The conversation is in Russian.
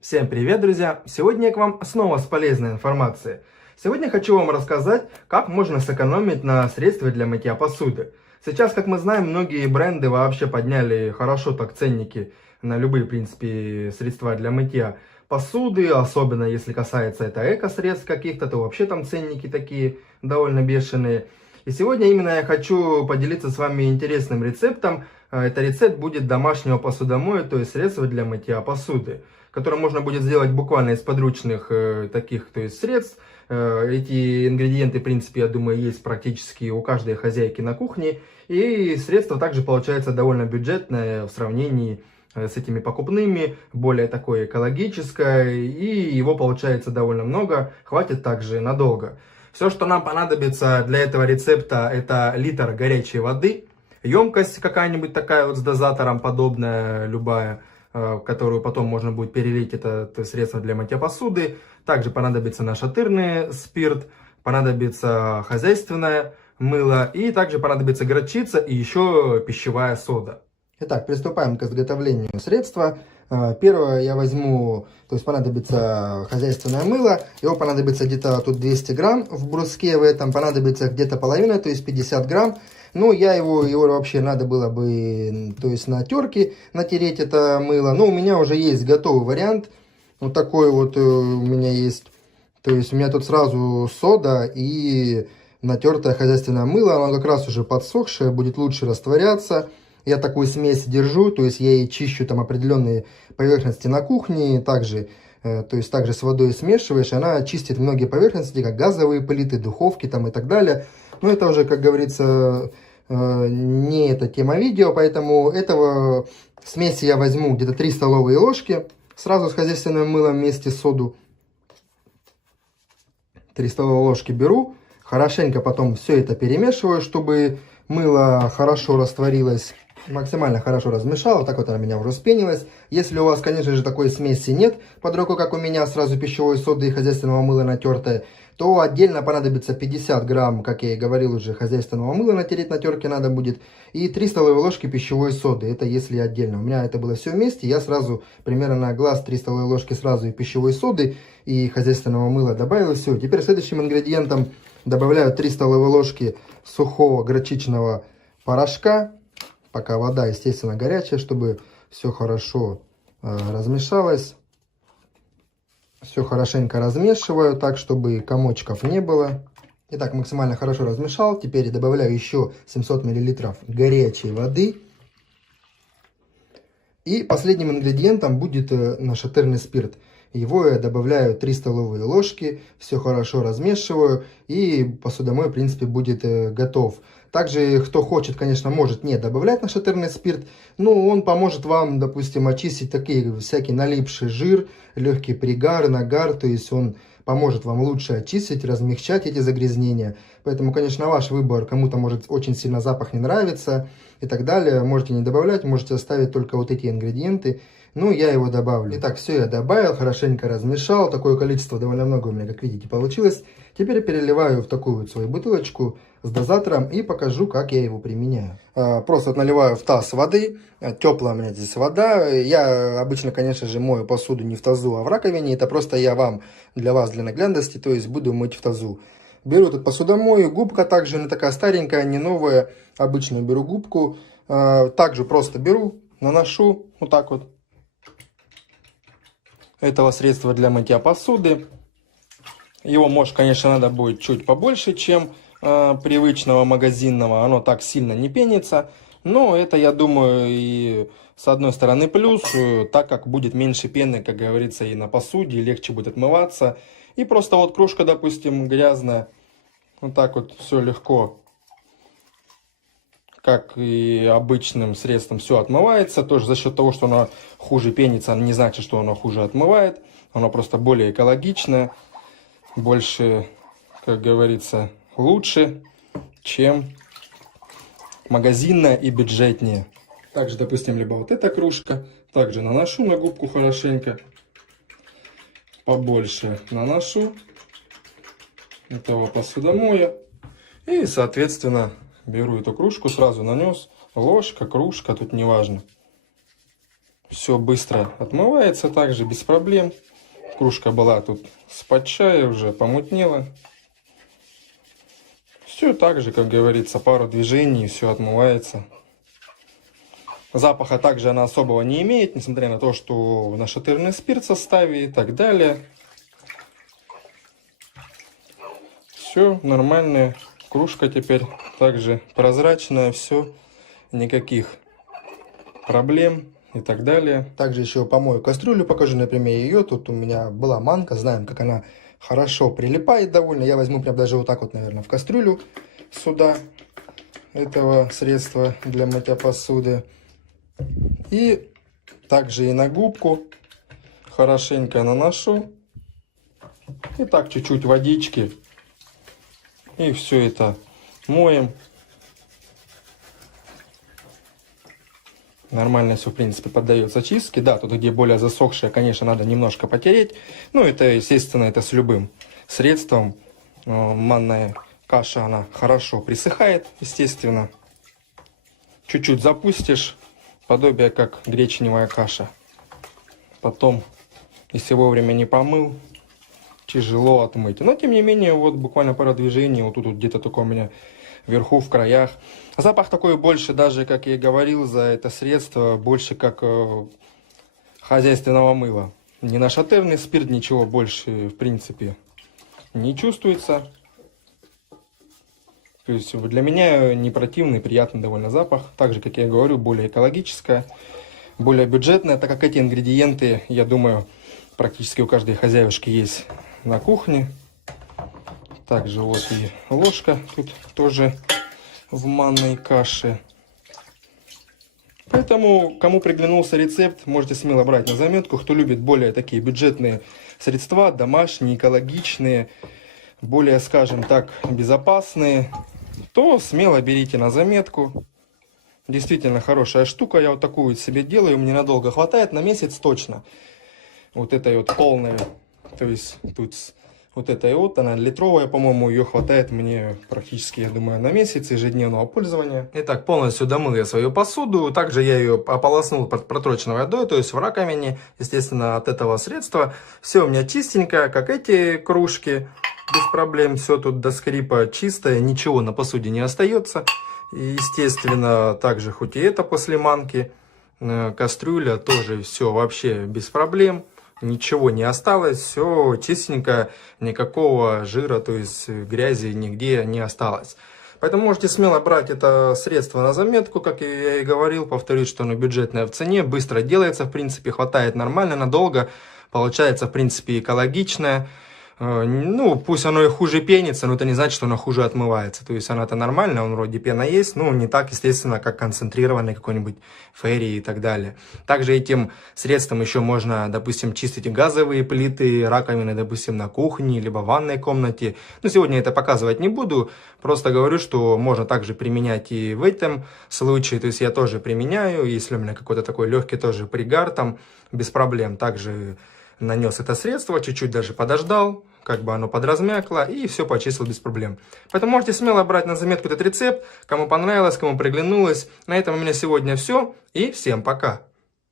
Всем привет, друзья! Сегодня я к вам снова с полезной информацией. Сегодня хочу вам рассказать, как можно сэкономить на средствах для мытья посуды. Сейчас, как мы знаем, многие бренды вообще подняли хорошо так ценники на любые, в принципе, средства для мытья посуды, особенно если касается это эко-средств каких-то, то вообще там ценники такие довольно бешеные. И сегодня именно я хочу поделиться с вами интересным рецептом. Это рецепт будет домашнего посудомоя, то есть средства для мытья посуды, который можно будет сделать буквально из подручных таких, то есть средств. Эти ингредиенты, в принципе, я думаю, есть практически у каждой хозяйки на кухне. И средство также получается довольно бюджетное в сравнении с этими покупными, более такое экологическое, и его получается довольно много, хватит также надолго. Все, что нам понадобится для этого рецепта, это литр горячей воды, емкость какая-нибудь такая вот с дозатором подобная, любая, в которую потом можно будет перелить это средство для мытья посуды. Также понадобится нашатырный спирт, понадобится хозяйственное мыло и также понадобится горчица и еще пищевая сода. Итак, приступаем к изготовлению средства. Первое я возьму, то есть понадобится хозяйственное мыло, его понадобится где-то тут 200 грамм в бруске, в этом понадобится где-то половина, то есть 50 грамм. Ну, его вообще надо было бы, то есть на терке натереть это мыло. Но у меня уже есть готовый вариант. Вот такой вот у меня есть. То есть у меня тут сразу сода и натертое хозяйственное мыло. Оно как раз уже подсохшее, будет лучше растворяться. Я такую смесь держу, то есть я и чищу там определенные поверхности на кухне. Также, то есть также с водой смешиваешь. Она чистит многие поверхности, как газовые плиты, духовки там и так далее. Но это уже, как говорится, не эта тема видео, поэтому этого смеси я возьму где-то 3 столовые ложки. Сразу с хозяйственным мылом вместе с соду 3 столовые ложки беру. Хорошенько потом все это перемешиваю, чтобы мыло хорошо растворилось. Максимально хорошо размешал, вот так вот она у меня уже вспенилась. Если у вас, конечно же, такой смеси нет под рукой, как у меня, сразу пищевой соды и хозяйственного мыла натертое, то отдельно понадобится 50 грамм, как я и говорил уже, хозяйственного мыла натереть на терке надо будет, и 3 столовые ложки пищевой соды, это если отдельно. У меня это было все вместе, я сразу примерно на глаз 3 столовые ложки сразу и пищевой соды, и хозяйственного мыла добавил, и все. Теперь следующим ингредиентом добавляю 3 столовые ложки сухого горчичного порошка. Пока вода, естественно, горячая, чтобы все хорошо размешалось. Все хорошенько размешиваю, так, чтобы комочков не было. Итак, максимально хорошо размешал. Теперь добавляю еще 700 мл горячей воды. И последним ингредиентом будет нашатырный спирт. Его я добавляю 3 столовые ложки, все хорошо размешиваю, и посудомой, в принципе, будет готов. Также, кто хочет, конечно, может не добавлять нашатырный спирт, но он поможет вам, допустим, очистить такие всякий налипший жир, легкий пригар, нагар, то есть он поможет вам лучше очистить, размягчать эти загрязнения. Поэтому, конечно, ваш выбор, кому-то может очень сильно запах не нравится и так далее, можете не добавлять, можете оставить только вот эти ингредиенты. Ну, я его добавлю. Итак, все я добавил, хорошенько размешал. Такое количество довольно много у меня, как видите, получилось. Теперь переливаю в такую вот свою бутылочку с дозатором и покажу, как я его применяю. Просто наливаю в таз воды. Теплая у меня здесь вода. Я обычно, конечно же, мою посуду не в тазу, а в раковине. Это просто я для вас, для наглядности, то есть буду мыть в тазу. Беру этот посудомой, губка также, она такая старенькая, не новая. Обычно беру губку. Также просто беру, наношу вот так вот. Этого средства для мытья посуды. Его, может, конечно, надо будет чуть побольше, чем привычного магазинного. Оно так сильно не пенится. Но это, я думаю, и с одной стороны плюс, так как будет меньше пены, как говорится, и на посуде, легче будет отмываться. И просто вот кружка, допустим, грязная. Вот так вот все легко, как и обычным средством, все отмывается. Тоже за счет того, что оно хуже пенится, не значит, что оно хуже отмывает. Оно просто более экологичное, больше, как говорится, лучше, чем магазинное и бюджетнее. Также, допустим, либо вот эта кружка. Также наношу на губку хорошенько. Побольше наношу этого посудомоя. И, соответственно, беру эту кружку, сразу нанес. Ложка, кружка, тут не важно. Все быстро отмывается также, без проблем. Кружка была тут с-под чая, уже помутнела. Все так же, как говорится, пару движений, все отмывается. Запаха также она особого не имеет, несмотря на то, что нашатырный спирт в составе и так далее. Все нормальная кружка теперь, также прозрачная, все, никаких проблем и так далее. Также еще помою кастрюлю, покажу на примере ее. Тут у меня была манка, знаем, как она хорошо прилипает довольно. Я возьму прям даже вот так вот, наверное, в кастрюлю сюда этого средства для мытья посуды. И также и на губку хорошенько наношу. И так чуть-чуть водички. И все это моем. Нормально все, в принципе, поддается чистке. Да, тут где более засохшее, конечно, надо немножко потереть. Ну, это, естественно, это с любым средством. Манная каша, она хорошо присыхает, естественно. Чуть-чуть запустишь, подобие как гречневая каша. Потом, если вовремя не помыл, тяжело отмыть. Но, тем не менее, вот буквально пара движений, вот тут вот где-то только у меня вверху, в краях. Запах такой больше, даже, как я и говорил, за это средство, больше как хозяйственного мыла. Не нашатырный спирт, ничего больше, в принципе, не чувствуется. То есть для меня не противный, приятный довольно запах. Также, как я говорю, более экологическое, более бюджетное, так как эти ингредиенты, я думаю, практически у каждой хозяюшки есть на кухне. Также вот и ложка тут тоже в манной каше. Поэтому, кому приглянулся рецепт, можете смело брать на заметку. Кто любит более такие бюджетные средства, домашние, экологичные, более, скажем так, безопасные, то смело берите на заметку. Действительно хорошая штука. Я вот такую себе делаю, мне надолго хватает, на месяц точно. Вот этой вот полной, то есть тут вот этой вот, она литровая, по-моему, ее хватает мне практически, я думаю, на месяц ежедневного пользования. Итак, полностью домыл я свою посуду, также я ее ополоснул под проточной водой, то есть в раковине, естественно, от этого средства. Все у меня чистенькое, как эти кружки, без проблем, все тут до скрипа чистое, ничего на посуде не остается. И, естественно, также, хоть и это после манки, кастрюля тоже все вообще без проблем. Ничего не осталось, все чистенько, никакого жира, то есть грязи нигде не осталось. Поэтому можете смело брать это средство на заметку, как я и говорил, повторюсь, что оно бюджетное в цене, быстро делается, в принципе, хватает нормально, надолго, получается, в принципе, экологичное. Ну, пусть оно и хуже пенится, но это не значит, что оно хуже отмывается. То есть она-то нормальная, он вроде пена есть, но не так, естественно, как концентрированный какой-нибудь фейри и так далее. Также этим средством еще можно, допустим, чистить газовые плиты, раковины, допустим, на кухне, либо в ванной комнате. Но сегодня это показывать не буду, просто говорю, что можно также применять и в этом случае. То есть я тоже применяю, если у меня какой-то такой легкий тоже пригар там, без проблем. Также нанес это средство, чуть-чуть даже подождал, как бы оно подразмякло, и все почистил без проблем. Поэтому можете смело брать на заметку этот рецепт, кому понравилось, кому приглянулось. На этом у меня сегодня все, и всем пока!